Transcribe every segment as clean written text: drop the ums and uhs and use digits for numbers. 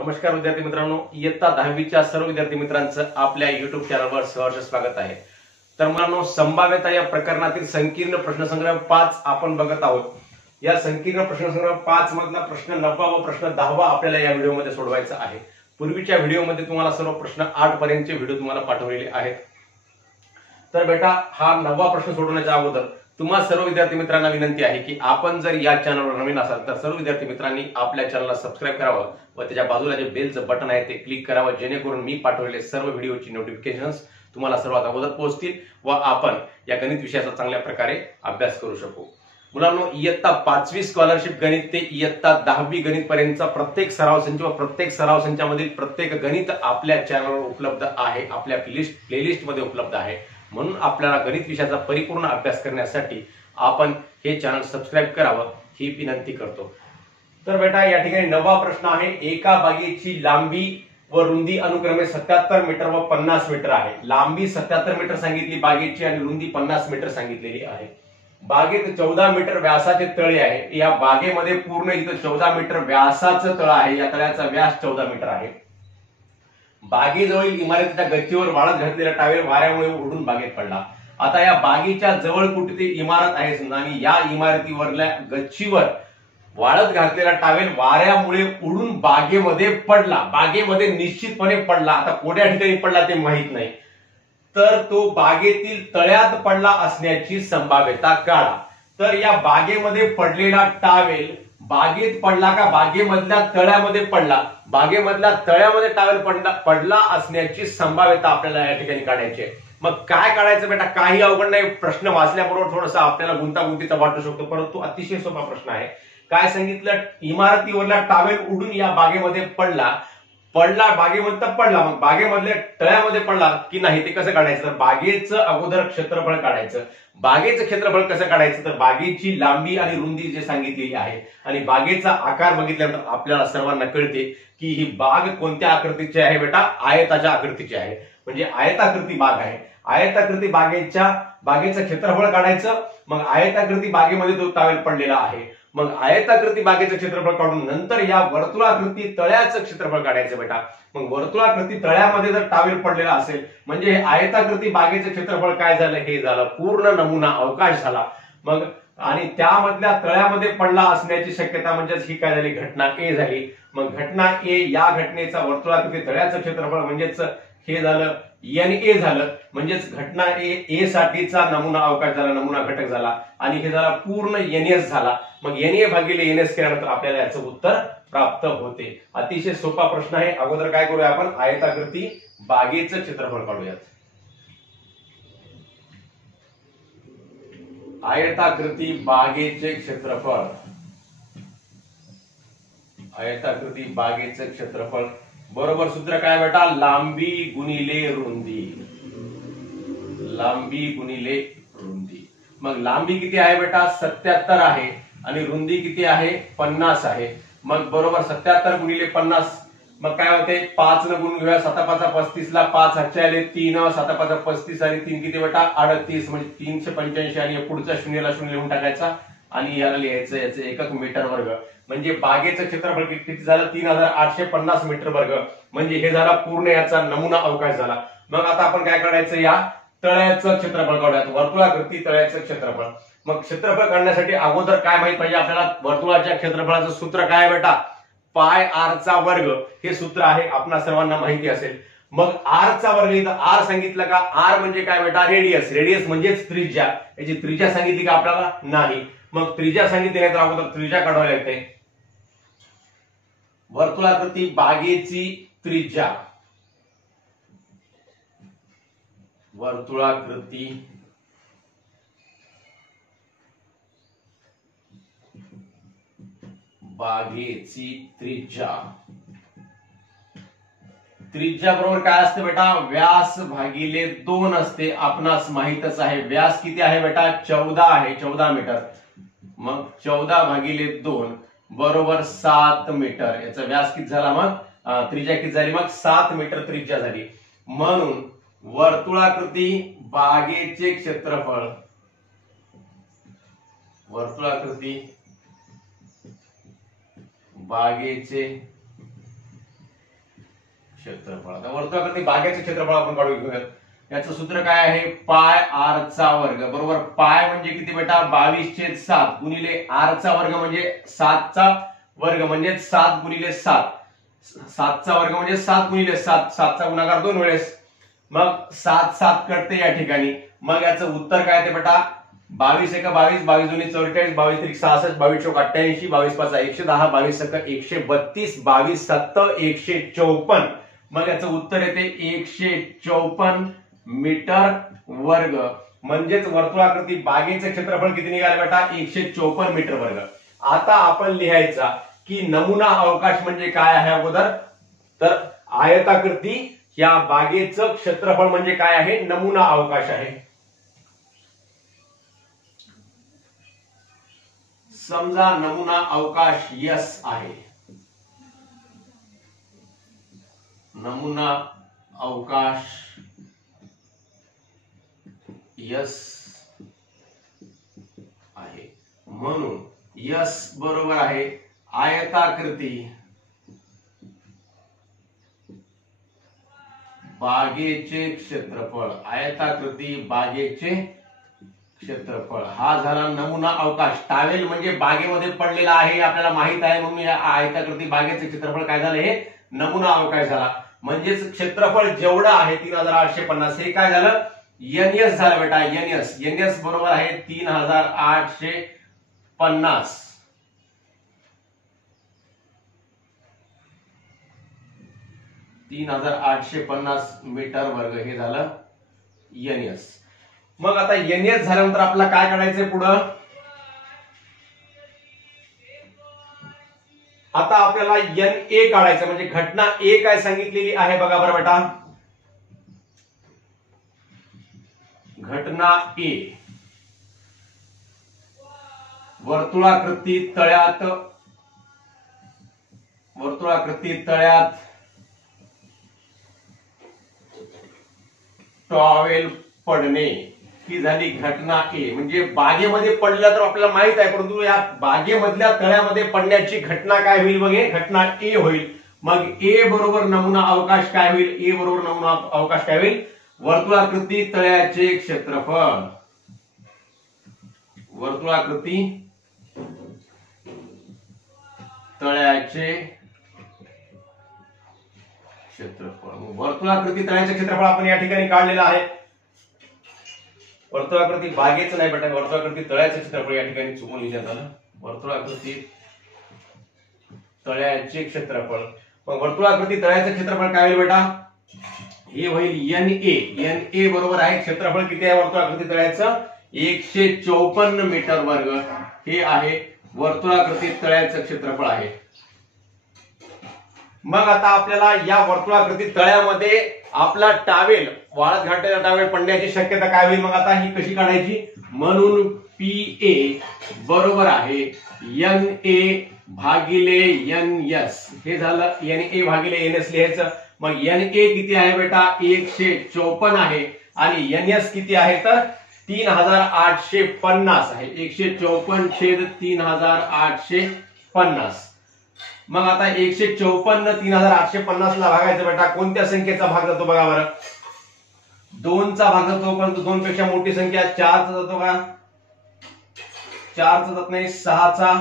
नमस्कार विद्यार्थी मित्रांनो, इयत्ता 10वीच्या सर्व विद्यार्थी मित्रांचं आपल्या युट्यूब चॅनलवर सहर्ष स्वागत आहे। तर मुलांनो, संभाव्यता या प्रकरणातील संकीर्ण प्रश्नसंग्रह 5 आपण बघत आहोत। या संकीर्ण प्रश्नसंग्रह 5 मधला प्रश्न 9वा व प्रश्न 10वा आपल्याला या व्हिडिओमध्ये सोडवायचा आहे। पूर्वीच्या व्हिडिओमध्ये तुम्हाला सर्व प्रश्न 8 पर्यंतचे व्हिडिओ तुम्हाला पाठवलेले आहेत। तर बेटा, हा 9वा प्रश्न सोडवण्याच्या अगोदर तुम्हा सर्व विद्यार्थी मित्रांना विनंती आहे की आपण जर या चॅनलवर नवीन असाल तर सर्व विद्यार्थी मित्रांनी आपल्या चॅनलला सबस्क्राइब करावं व त्याच्या बाजूला जे बेलचं बटन आहे ते क्लिक करावं, जेणेकरून मी पाठवलेले सर्व व्हिडिओची नोटिफिकेशन्स तुम्हाला सर्वात अगोदर पोहोचतील व आपण या गणित विषयाचा चांगल्या प्रकारे अभ्यास करू शकू। मुलांनो, इयत्ता 5वी स्कॉलरशिप गणित ते इयत्ता 10वी गणित पर्यंतचा प्रत्येक सराव संच व प्रत्येक सराव संचामधील प्रत्येक गणित आपल्या चॅनलवर उपलब्ध आहे, आपल्या प्लेलिस्ट मध्ये उपलब्ध आहे। म्हणून आपल्याला गणित विषयाचा परिपूर्ण अभ्यास करण्यासाठी आपण हे चॅनल सबस्क्राइब करावं ही विनंती करतो। तर बेटा, या ठिकाणी 9वा प्रश्न आहे, एका बागेची लांबी व रुंदी अनुक्रमे 77 मीटर व 50 मीटर आहे। लांबी 77 मीटर सांगितली बागेची आणि रुंदी 50 मीटर सांगितलेली आहे। बागेत 14 मीटर व्यासाचे तळे आहे। या बागेमध्ये पूर्ण इथं 14 मीटर व्यासाचं तळ आहे। या तळ्याचा व्यास 14 मीटर आहे। बागेजवळील इमारतीच्या गच्चीवर वाळत घातलेला टावेल वाऱ्यामुळे उडून बागेत पडला। आता या बागेच्या जवळ कुठे इमारत आहे समजा, आणि या इमारतीवरल्या गच्चीवर वाळत घातलेला टावेल वाऱ्यामुळे उडून बागेमध्ये पडला। बागेमध्ये निश्चितपणे पडला। आता कोणत्या ठिकाणी पडला ते माहित नाही, तर तो बागेतील तळ्यात पडला असण्याची संभाव्यता काढा। तर या बागेमध्ये पडलेला टावेल बागेत पडला का बागेमधल्या तळ्यामध्ये पडला? बागेमधल्या तळ्यामध्ये टावेल पडला असण्याची संभाव्यता आपल्याला या ठिकाणी काढायची आहे। मग काय काढायचं बेटा? काही अवघड नाही। प्रश्न वाचल्याबरोबर थोडासा आपल्याला गुंतागुंतीचा वाटू शकतो, परंतु अतिशय सोपा प्रश्न आहे। काय सांगितलं? इमारतीवरला टावेल उडून या बागेमध्ये पडला बागेमध्ये पडला, मग बागेमधल्या तळ्यामध्ये पडला की नाही ते कसं काढायचं? तर बागेचं अगोदर क्षेत्रफळ काढायचं। बागेचं क्षेत्रफळ कसं काढायचं? तर बागेची लांबी आणि रुंदी जे सांगितलेली आहे आणि बागेचा आकार बघितल्यानंतर आपल्याला सर्वांना कळते की ही बाग कोणत्या आकृतीची आहे बेटा? आयताच्या आकृतीची आहे। म्हणजे आयताकृती बाग आहे। आयताकृती बागेचं क्षेत्रफळ काढायचं। मग आयताकृती बागेमध्ये तो टावेल पडलेला आहे। मग आयताकृती बागेचं क्षेत्रफळ काढून नंतर या वर्तुळाकृती तळ्याचं क्षेत्रफळ काढायचं बेटा। मग वर्तुळाकृती तळ्यामध्ये जर टावेल पडलेला असेल म्हणजे आयताकृती बागेचं क्षेत्रफळ काय झालं? हे झालं पूर्ण नमुना अवकाश झाला। मग आणि त्यामधल्या तळ्यामध्ये पडला असण्याची शक्यता म्हणजेच ही काय झाली? घटना ए झाली। मग घटना ए, या घटनेचा वर्तुळाकृती तळ्याचं क्षेत्रफळ म्हणजेच हे झालं NA झालं। म्हणजेच घटना ए साठीचा नमुना अवकाश झाला, नमुना घटक झाला आणि हे झाला पूर्ण NS झाला। मग NA भागिले NS केल्यानंतर आपल्याला याचं उत्तर प्राप्त होते। अतिशय सोपा प्रश्न आहे। अगोदर काय करूया आपण? आयताकृती बागेचं क्षेत्रफळ काढूयात। आयताकृती बागेचे क्षेत्रफळ, आयताकृती बागेचं क्षेत्रफळ बरोबर सूत्र काय बेटा? लांबी गुणिले रुंदी, लांबी गुणिले रुंदी। मग लांबी किती आहे बेटा? 77 आहे आणि रुंदी किती आहे? 50 आहे। मग बरोबर 77 गुणिले 50, मग काय होते? 5 न गुण घेऊया। 7 5 35 ला 5 हातचे आले 3, 7 5 35 आणि 3 किती बेटा? 38, म्हणजे 385 आणि पुढचा शून्यला शून्य लिहून टाकायचा आणि याला लिहायचं याचं एकक मीटर वर्ग। म्हणजे बागेचं क्षेत्रफळ किती झालं? 3850 मीटर वर्ग। म्हणजे हे झाला पूर्ण याचा नमुना अवकाश झाला। मग आता आपण काय काढायचं? या तळ्याचं क्षेत्रफळ काढूयात, वर्तुळाकृती तळ्याचं क्षेत्रफळ। मग क्षेत्रफळ काढण्यासाठी अगोदर काय माहित पाहिजे आपल्याला? वर्तुळाच्या क्षेत्रफळाचं सूत्र काय आहे बेटा? पाय आर चा वर्ग हे सूत्र आहे, आपणा सर्वांना माहिती असेल। मग आर चा वर्ग, इथं आर सांगितलं का? आर म्हणजे काय बेटा? रेडियस। रेडियस म्हणजेच त्रिज्या। याची त्रिज्या सांगितली का आपल्याला? नाही। मग त्रिज्या सांगितली नाही तर अगोदर त्रिज्या काढावी लागते। वर्तुळाकृती बागेची त्रिज्या, वर्तुळाकृती बागेची त्रिज्या, त्रिज्या बरोबर काय असते बेटा? व्यास भागिले 2 असते। आपणास माहितच आहे व्यास किती आहे बेटा? 14 आहे, 14 मीटर। मग 14 भागिले 2 बरोबर 7 मीटर। याचा व्यास किती झाला? मग त्रिज्या किती झाली? मग 7 मीटर त्रिज्या झाली। म्हणून वर्तुळाकृती बागेचे क्षेत्रफळ, वर्तुळाकृती बागेचे क्षेत्रफळ. आता वर्तुळाकृती बागेचे क्षेत्रफळ आपण काढून घेऊयात. याचं सूत्र काय आहे? पाय आर चा वर्ग बरोबर पाय म्हणजे किती बेटा 22/7 गुणिले आर चा वर्ग म्हणजे 7 चा वर्ग म्हणजे 7 गुणिले 7. 7 चा वर्ग म्हणजे 7 गुणिले 7. 7 चा गुणाकार 2 वेळेस. मग 7 7 कटते या ठिकाणी. मग याचं उत्तर काय ते बेटा 22 1 22 22 2 44 22 3 66 22 4 88 22 5 110 22 1 132 22 7 154. मग याचं उत्तर येते 154 मीटर वर्ग. म्हणजेच वर्तुळाकृती बागेचे क्षेत्रफळ किती निघाले बेटा 154 मीटर वर्ग. आता आपण लिहायचा की नमुना अवकाश म्हणजे काय आहे अगोदर. तर आयताकृती या बागेचं क्षेत्रफळ म्हणजे काय आहे? नमुना अवकाश आहे. समजा नमुना अवकाश यस आहे. नमुना अवकाश यस आहे म्हणून यस बरोबर आहे आयताकृती बागेचे क्षेत्रफळ. आयताकृती बागेचे क्षेत्रफळ हा झाला नमुना अवकाश. टावेल म्हणजे बागेमध्ये पडलेला आहे आपल्याला माहित आहे म्हणून या आयताकृती बागेचे क्षेत्रफळ काय झालं? हे नमुना अवकाश झाला. म्हणजेच क्षेत्रफळ जेवढं आहे 3850 हे काय झालं? एनएस झालं बेटा. एनएस एनएस बरोबर आहे 3850. 3850 मीटर वर्ग हे झालं एनएस. मग आता एनएस झाल्यानंतर आपल्याला काय काढायचंय पुढं? आता आपल्याला एन ए काढायचं म्हणजे घटना ए काय सांगितलेली आहे बघा बरं बेटा. घटना ए वर्तुळाकृती तळ्यात टॉवेल पडणे ही झाली घटना ए. म्हणजे बागेमध्ये पडलं तर आपल्याला माहित आहे परंतु या बागेमधल्या तळ्यामध्ये पडण्याची घटना काय होईल? बघे घटना ए होईल. मग ए बरोबर नमुना अवकाश काय होईल? ए बरोबर नमुना अवकाश काय होईल? वर्तुळाकृती तळ्याचे क्षेत्रफळ. वर्तुळाकृती तळ्याचे क्षेत्रफळ. वर्तुळाकृती तळ्याचे क्षेत्रफळ आपण या ठिकाणी काढलेलं आहे. वर्तुळाकृती बागेचं नाही बेटा वर्तुळाकृती तळ्याचे क्षेत्रफळ या ठिकाणी चुकून लिहिण्यात आलं. वर्तुळाकृती तळ्याचे क्षेत्रफळ. मग वर्तुळाकृती तळ्याचे क्षेत्रफळ काय होईल बेटा? हे होईल एन ए. एन ए बरोबर आहे क्षेत्रफळ किती आहे वर्तुळाकृती तळ्याचं? 154 मीटर वर्ग हे आहे वर्तुळाकृती तळ्याचं क्षेत्रफळ आहे. मग आता आपल्याला या वर्तुळाकृती तळ्यामध्ये आपला टावेल वाळत घातलेला टावेल पडण्याची शक्यता काय होईल? मग आता ही कशी काढायची? म्हणून पी ए बरोबर आहे एन ए भागिले एन एस. हे झालं एन ए भागिले एन एस लिहायचं. मग एन ए किती आहे बेटा? 154 आहे आणि एन एस किती आहे तर 3850 आहे. 154/3850. मग आता 154 3850 ला भागायचं बेटा. कोणत्या संख्येचा भाग जातो बघा बरं? 2 चा भाग जातो परंतु 2 पेक्षा मोठी संख्या 4 चा जातो का? 4 चा जात नाही. 6 चा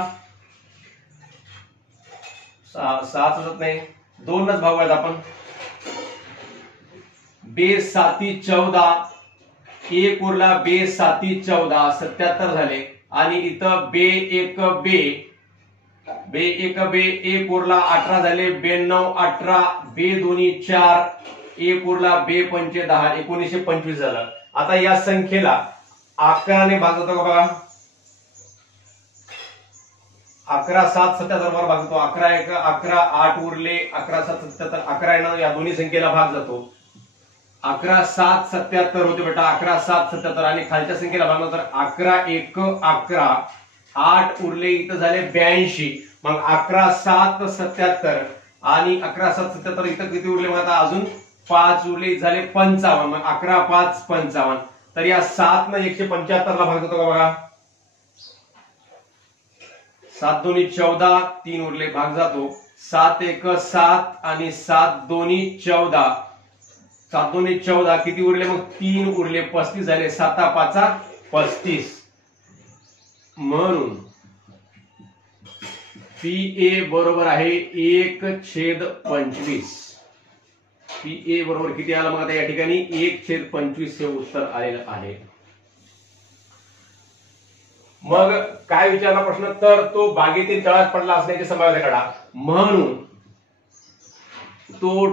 जात नाही. 2 भागूयात आपण. 2 7 14 1 उरला 2 7 14 77 झाले आणि इथं 2 1 1 उरला 18 झाले 92 18 2 2 4 1 उरला 2 5 10 1925 झालं. आता या संख्येला 11 ने भाग जातो का बघा? 11 7 77 वर भाग जातो. 11 1 11 8 उरले 11 7 77 11 येणार या दोन्ही संख्येला भाग जातो. 11 7 77 होते बेटा. 11 7 77 आणि खालच्या संख्येला भाग जातो तर 11 1 11 8 उरले इथं झाले 82. मग 11 7 77 आणि 11 7 77 इथं किती उरले? मग आता अजून 5 उरले झाले 55. मग 11 5 55. तर या 7 ने 175 ला भाग जातो का बघा? 7 2 14 3 उरले भाग जातो. 7 एक 7 आणि 7 दोन्ही 14, 7 दोन्ही 14 किती उरले मग 3 उरले 35 झाले, 7 5 35. म्हणून PA बरोबर आहे 1/25. PA बरोबर किती आलं मग आता या ठिकाणी 1/25 हे उत्तर आलेलं आहे. मग काय विचारला प्रश्न, तर तो बागेतील तळात पडला असण्याची संभाव्यता काढा. म्हणून तो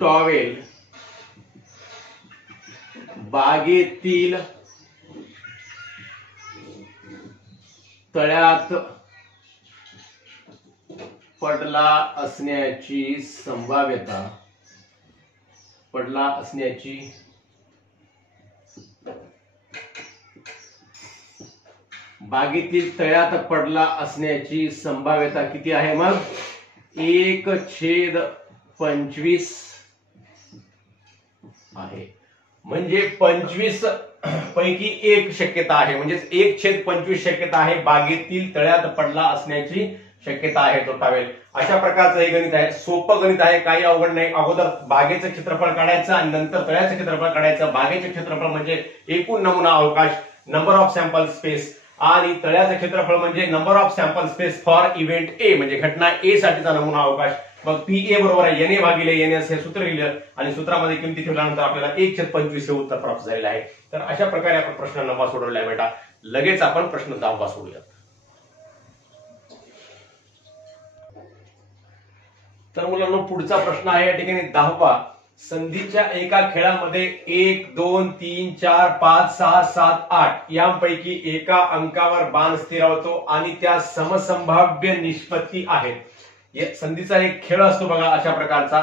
टॉवेल बागेतील तळ्यात पडला असण्याची संभाव्यता बागेतील तळ्यात पडला असण्याची संभाव्यता किती आहे मग 1/25 आहे. म्हणजे 25 पैकी 1 शक्यता आहे, म्हणजे 1/25 शक्यता आहे बागेतील तळ्यात पडला असण्याची शक्यता आहे तो टॉवेल. अशा प्रकारचं हे गणित आहे. सोपं गणित आहे, काही अवघड नाही. अगोदर बागेचं क्षेत्रफळ काढायचं आणि नंतर तळ्याचं क्षेत्रफळ काढायचं. बागेचे क्षेत्रफळ म्हणजे एकूण नमुना अवकाश, नंबर ऑफ सॅम्पल स्पेस, आणि तळ्याचं क्षेत्रफळ म्हणजे number of sample space for event A, म्हणजे घटना ए साठीचा नमुना अवकाश. मग PA बरोबर आहे NA भागिले NS हे सूत्र लिहिलं आणि सूत्रामध्ये किमती ठेवल्यानंतर आपल्याला 1/25 हे उत्तर प्राप्त झालेलं आहे. तर अशा प्रकारे आपण प्रश्न 9 सोडवलाय बेटा. लगेच आपण प्रश्न 10 सोडूया. तर मुलांनो पुढचा प्रश्न आहे या ठिकाणी 10वा. संधीच्या एका खेळामध्ये 1 2 3 4 5 6 7 8 यांपैकी एका अंकावर बाण स्थिरावतो आणि त्या समसंभाव्य निष्पत्ती आहेत. संधीचा एक खेळ असतो बघा अशा प्रकारचा.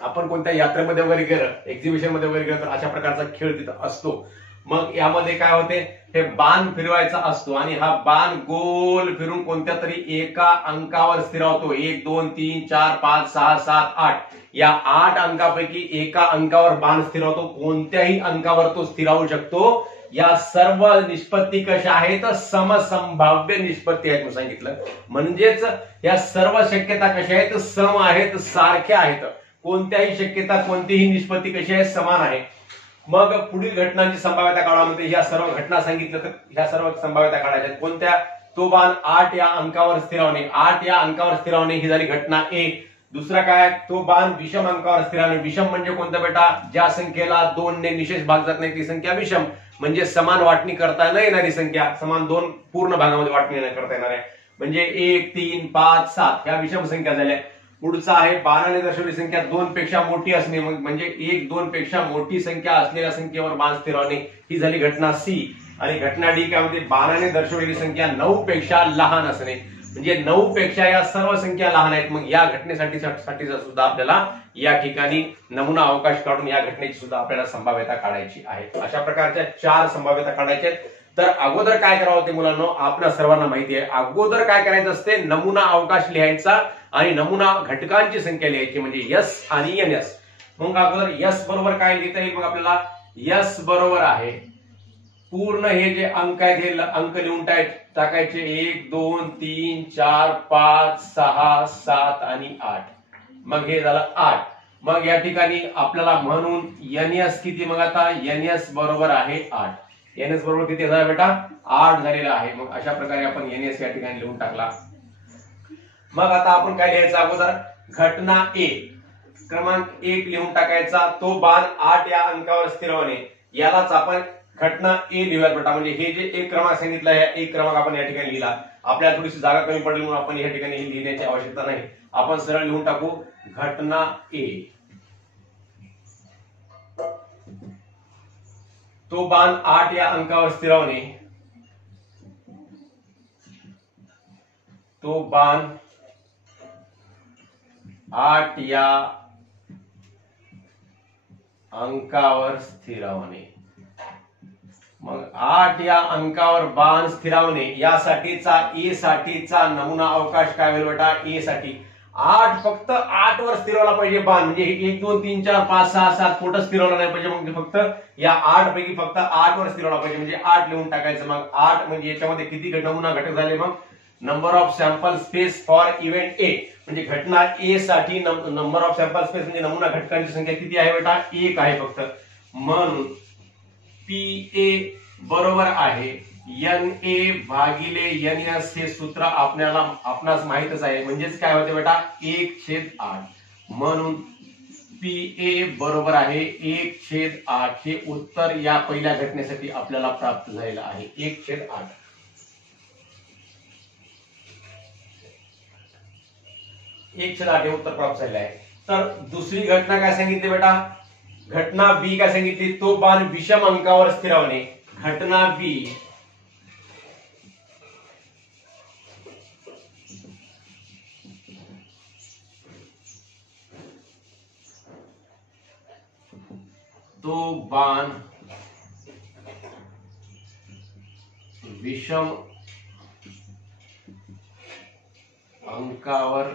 आपण कोणत्या यात्रेमध्ये वगैरे गेलं, एक्झिबिशन मध्ये वगैरे गेलं तर अशा प्रकारचा खेळ तिथं असतो. मग यामध्ये काय होते, हे बाण फिरवायचा असतो आणि हा बाण गोल फिरून कोणत्या तरी एका अंकावर स्थिरावतो. 1 2 3 4 5 6 7 8 या 8 अंकापैकी एका अंकावर बाण स्थिरावतो. कोणत्याही अंकावर तो स्थिरावू शकतो. या सर्व निष्पत्ती कशा आहेत, समसंभाव्य निष्पत्ती आहेत म्हणून सांगितलं. म्हणजेच या सर्व शक्यता कशा आहेत, सम आहेत, सारख्या आहेत. कोणत्याही शक्यता, कोणतीही निष्पत्ती कशी आहे, समान आहे. मग पुढील घटनांची संभाव्यता काढा म्हणते. ह्या सर्व घटना सांगितलं तर ह्या सर्व संभाव्यता काढायच्या. कोणत्या, तो बाण 8 या अंकावर स्थिरावणे. 8 या अंकावर स्थिरावणे ही झाली घटना ए. दुसरा काय, तो बाण विषम अंकावर स्थिरावणे. विषम म्हणजे कोणता बेटा, ज्या संख्येला 2 ने निशेष भाग जात नाही ती संख्या विषम, म्हणजे समान वाटणी करता न येणारी संख्या. समान 2 पूर्ण भागामध्ये वाटणी नाही करता येणार आहे. म्हणजे 1 3 5 7 ह्या विषम संख्या झाल्या. पुढचा आहे बाणाने दर्शवलेली संख्या 2 पेक्षा मोठी असणे. म्हणजे 1 2 पेक्षा मोठी संख्या असलेल्या संख्येवर बाण स्थिरावणे ही झाली घटना सी. आणि घटना डी काय म्हणते, बाणाने दर्शवलेली संख्या 9 पेक्षा लहान असणे. म्हणजे 9 पेक्षा या सर्व संख्या लहान आहेत. मग या घटनेसाठी सुद्धा आपल्याला या ठिकाणी नमुना अवकाश काढून या घटनेची सुद्धा आपल्याला संभाव्यता काढायची आहे. अशा प्रकारच्या 4 संभाव्यता काढायच्या. तर अगोदर काय करावं ते मुलांनो आपल्या सर्वांना माहिती आहे. अगोदर काय करायचं असते, नमुना अवकाश लिहायचा आणि नमुना घटकांची संख्या लिहायची म्हणजे S आणि NS. मग अगोदर S बरोबर काय लिहिता येईल, मग आपल्याला S बरोबर आहे पूर्ण हे जे अंक आहेत हे अंक लिहून टाकायचे. 1 2 3 4 5 6 7 आणि 8. मग हे झालं 8. मग या ठिकाणी आपल्याला म्हणून NS किती, मग आता NS बरोबर आहे 8. NS बरोबर किती झाला बेटा, 8 झालेला आहे. मग अशा प्रकारे आपण NS या ठिकाणी लिहून टाकला. मग आता आपण काय लिहायचं, अगोदर घटना ए क्रमांक 1 लिहून टाकायचा. तो बाण 8 या अंकावर स्थिरावणे. यालाच आपण घटना ए लिहूया बेटा. म्हणजे हे जे एक क्रमांक सांगितला आहे, एक क्रमांक आपण या ठिकाणी लिहिला. आपल्याला थोडीशी जागा कमी पडली म्हणून आपण या ठिकाणी ही लिहिण्याची आवश्यकता नाही. आपण सरळ लिहून टाकू घटना ए. तो बाण 8 या अंकावर स्थिरावणे. तो बाण 8 या अंकावर स्थिरावणे. मग 8 या अंकावर बाण स्थिरावणे यासाठीचा ए साठीचा नमुना अवकाश काय होईल बेटा, ए साठी 8 फक्त 8 वर स्थिरवला पाहिजे बाण. म्हणजे 1 2 3 4 5 6 7 कुठं स्थिरवला नाही पाहिजे. मग फक्त या 8 पैकी फक्त 8 वर स्थिरवला पाहिजे. म्हणजे 8 लिहून टाकायचं. मग 8 म्हणजे याच्यामध्ये किती नमुना घटक झाले, मग number of sample space for event A, म्हणजे घटना ए साठी नंबर ऑफ सॅम्पल स्पेस म्हणजे नमुना घटकांची संख्या किती आहे बेटा? 1 आहे फक्त. म्हणून पीए बरोबर आहे NA भागिले NS. हे सूत्र आपणास माहितच आहे, म्हणजेच काय होते बेटा? 1/8. म्हणून पीए बरोबर आहे 1/8. हे उत्तर या पहिल्या घटनेसाठी आपल्याला प्राप्त झालेलं आहे, 1/8. 1/8 हे उत्तर प्राप्त झालेलं आहे. तर दुसरी घटना काय सांगितली बेटा? घटना बी काय सांगितली? तो बाण विषम अंकावर स्थिरावणे. घटना बी तो बाण विषम अंकावर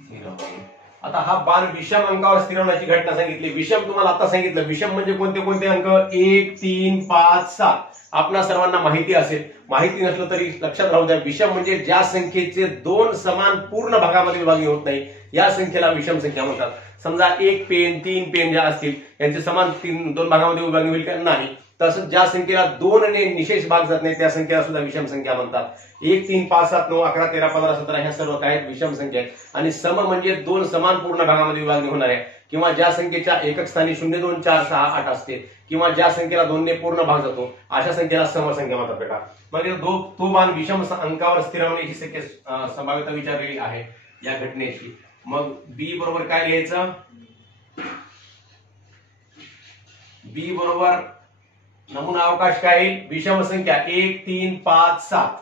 स्थिरावणे. आता हा बाण विषम अंकावर स्थिरवण्याची घटना सांगितली. विषम तुम्हाला आता सांगितलं. विषम म्हणजे कोणते कोणते अंक? 1, 3, 5, 7. आपल्या सर्वांना माहिती असेल, माहिती नसलं तरी लक्षात राहू द्या. विषम म्हणजे ज्या संख्येचे 2 समान पूर्ण भागामध्ये विभागणी होत नाही, या संख्येला विषम संख्या म्हणतात. समजा 1 पेन 3 पेन ज्या असतील यांचे समान 2 भागामध्ये विभागणी होईल का? नाही. तसंच ज्या संख्येला 2 ने निशेष भाग जात नाही त्या संख्येला सुद्धा विषम संख्या म्हणतात. 1, 3, 5, 7, 9, 11, 13, 15, 17 ह्या सर्व काय विषम संख्या आहेत. आणि सम म्हणजे 2 समान पूर्ण भागामध्ये विभागणी होणाऱ्या, किंवा ज्या संख्येच्या एकक स्थानी 0, 2, 4, 6, 8 असते, किंवा ज्या संख्येला 2 ने पूर्ण भाग जातो, अशा संख्येला समसंख्या म्हणतात बेटा. म्हणजे तो बाण विषम अंकावर स्थिरावणे ही संख्या संभाव्यता विचारलेली आहे या घटनेची. मग बी बरोबर काय लिहायचं? बी बरोबर नमुना अवकाश काय येईल? विषम संख्या 1, 3, 5, 7.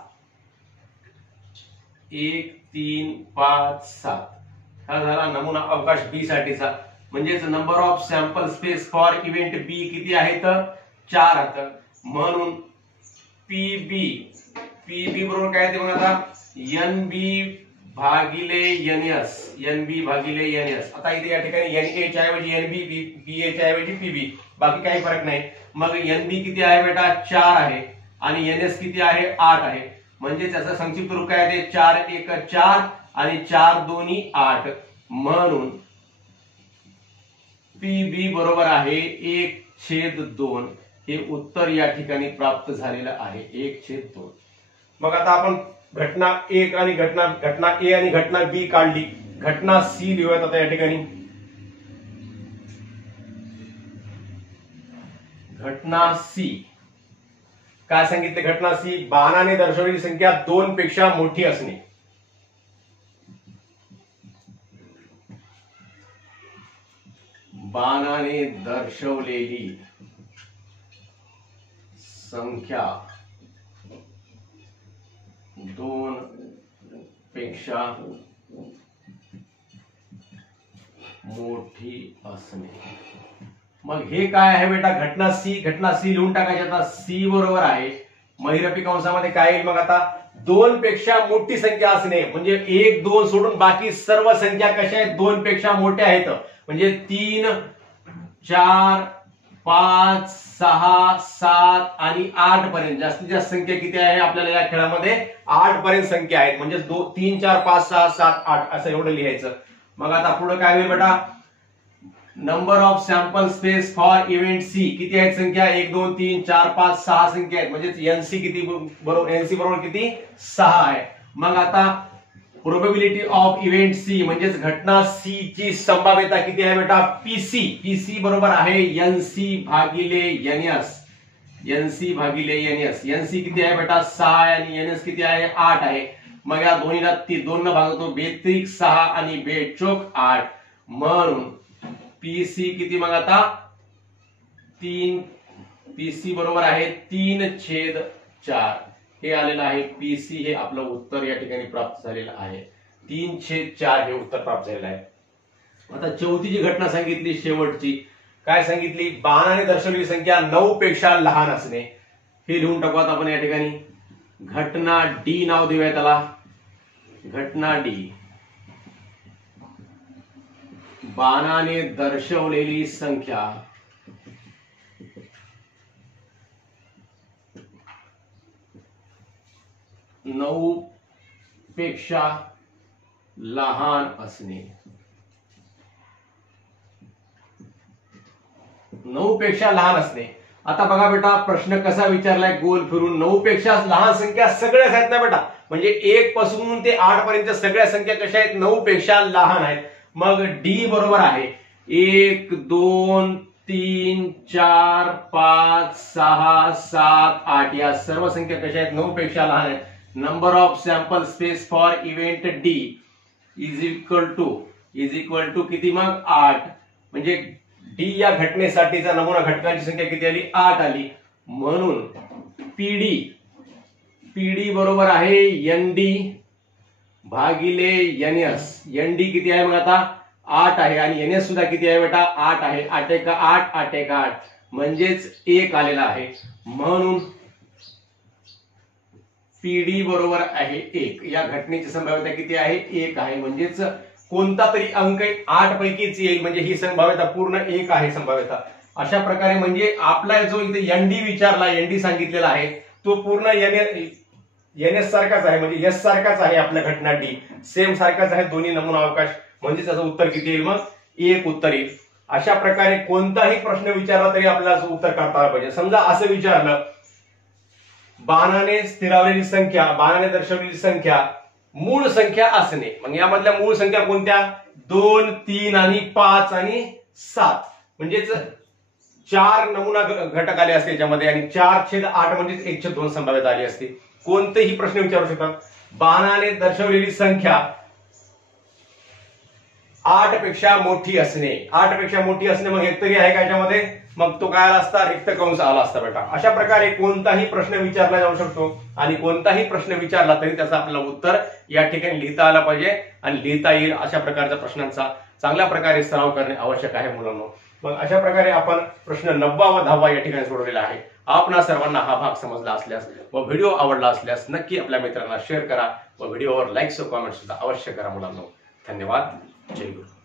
1, 3, 5, 7 हा झाला नमुना अवकाश बी साठीचा. म्हणजेच number of sample space for event B किती आहेत? 4 आहेत. म्हणून पीबी बरोबर काय येते मग आता? NB भागिले NS. NB भागिले NS. आता इथे या ठिकाणी NA च्या ऐवजी NB, BA च्या ऐवजी PB, बाकी काही फरक नाही. मग NB किती आहे बेटा? 4 आहे. आणि NS किती आहे? 8 आहे. म्हणजे त्याचा संक्षिप्त रूप काय आहे? 4 1 4 आणि 4 2 8. म्हणून PB बरोबर आहे 1/2. हे उत्तर या ठिकाणी प्राप्त झालेलं आहे, 1/2. मग आता आपण घटना 1 आणि घटना ए आणि घटना बी काढली. घटना सी लिहूयात आता या ठिकाणी. घटना सी काय सांगितले? घटना सी बाणाने दर्शवलेली संख्या 2 पेक्षा मोठी असणे. बाणाने दर्शवलेली संख्या 2 पेक्षा मोठी असणे. मग हे काय आहे बेटा? घटना सी लिहून टाकायची. आता सी बरोबर आहे महिरपी कंसामध्ये काय येईल? मग आता 2 पेक्षा मोठी संख्या असणे म्हणजे 1 2 सोडून बाकी सर्व संख्या कशा आहेत? 2 पेक्षा मोठ्या आहेत. म्हणजे 3 4 5 6 7 आणि 8 पर्यंत जास्तीत जास्त संख्या किती आहे आपल्याला या खेळामध्ये? 8 पर्यंत संख्या आहेत. म्हणजे 3 4 5 6 7 8 असं एवढं लिहायचं. मग आता पुढे काय होईल बेटा? Number of sample space for event C किती आहेत संख्या? 1 2 3 4 5 6 संख्या आहेत. म्हणजे एनसी किती बरोबर? एनसी बरोबर किती? 6 आहे. मग आता प्रोबेबिलिटी ऑफ इव्हेंट सी म्हणजेच घटना सी ची संभाव्यता किती आहे बेटा? पीसी बरोबर आहे एनसी भागिले एनएस. एनसी भागिले एनएस. एनसी किती आहे बेटा? 6 आणि एनएस किती आहे? 8 आहे. मग या दोन्हीला 2 न भागतो. 2 6 आणि 2 8. म्हणून पीसी किती? मग आता 3. पीसी बरोबर आहे 3/4. हे आलेलं आहे. पीसी हे आपलं उत्तर या ठिकाणी प्राप्त झालेलं आहे. 3/4 हे उत्तर प्राप्त झालेलं आहे. आता चौथी जी घटना सांगितली शेवटची काय सांगितली? बाणाने दर्शवलेली संख्या 9 पेक्षा लहान असणे. हे लिहून टाकू आता आपण या ठिकाणी. घटना डी नाव देऊया त्याला. घटना डी बाणाने दर्शवलेली संख्या 9 पेक्षा लहान असणे. 9 पेक्षा लहान असणे. आता बघा बेटा, प्रश्न कसा विचारलाय गोल फिरून. 9 पेक्षा लहान संख्या सगळ्याच आहेत ना बेटा, म्हणजे 1 पासून ते 8 पर्यंत सगळ्या संख्या कशा आहेत, 9 पेक्षा लहान आहेत. मग डी बरोबर आहे 1 2 3 4 5 6 7 8 या सर्व संख्या कशा आहेत, 9 पेक्षा लहान आहेत. Number of sample space for event D is equal to किती, मग 8. म्हणजे डी या घटनेसाठीचा नमुना घटकांची संख्या किती आली, 8 आली. म्हणून पीडी बरोबर आहे एनडी भागिले एनएस. एनडी किती आहे मग आता 8 आहे आणि एनएस सुद्धा किती आहे बेटा 8 आहे. 8 एका 8 8 एका 8 म्हणजेच 1 आलेला आहे. म्हणून पीडी बरोबर आहे 1. या घटनेची संभाव्यता किती आहे, 1 आहे. म्हणजेच कोणता तरी अंक 8 पैकीच येईल, म्हणजे ही संभाव्यता पूर्ण 1 आहे संभाव्यता. अशा प्रकारे म्हणजे आपला जो इथे एनडी विचारला, एनडी सांगितलेला आहे तो पूर्ण एनएस सारखाच आहे, म्हणजे एस सारखाच आहे. आपल्या घटना डी सेम सारखाच आहे, दोन्ही नमुना अवकाश. म्हणजे त्याचं उत्तर किती येईल, मग 1 उत्तर येईल. अशा प्रकारे कोणताही प्रश्न विचारला तरी आपल्याला उत्तर काढता आलं पाहिजे. समजा असं विचारलं, बाणाने स्थिरावलेली संख्या, बाणाने दर्शवलेली संख्या मूळ संख्या असणे. मग यामधल्या मूळ संख्या कोणत्या, 2 3 आणि 5 आणि 7. म्हणजेच 4 नमुना घटक आले असते याच्यामध्ये आणि 4/8 म्हणजेच 1/2 संभाव्यता आली असते. कोणतेही प्रश्न विचारू शकतात. बाणाने दर्शवलेली संख्या 8 पेक्षा मोठी असणे. 8 पेक्षा मोठी असणे मग एक तरी आहे का याच्यामध्ये, मग तो काय आला असता, रिक्त कंस आला असता बेटा. अशा प्रकारे कोणताही प्रश्न विचारला जाऊ शकतो आणि कोणताही प्रश्न विचारला तरी त्याचं आपल्याला उत्तर या ठिकाणी लिहिता आलं पाहिजे आणि लिहिता येईल. अशा प्रकारच्या प्रश्नांचा चांगल्या प्रकारे सराव करणे आवश्यक आहे मुलांनो. मग अशा प्रकारे आपण प्रश्न 9वा व 10वा या ठिकाणी सोडवलेला आहे. आपणा सर्वांना हा भाग समजला असल्यास व व्हिडिओ आवडला असल्यास नक्की आपल्या मित्रांना शेअर करा व व्हिडिओवर लाईक व कॉमेंट सुद्धा अवश्य करा मुलांनो. धन्यवाद. जय गुरु.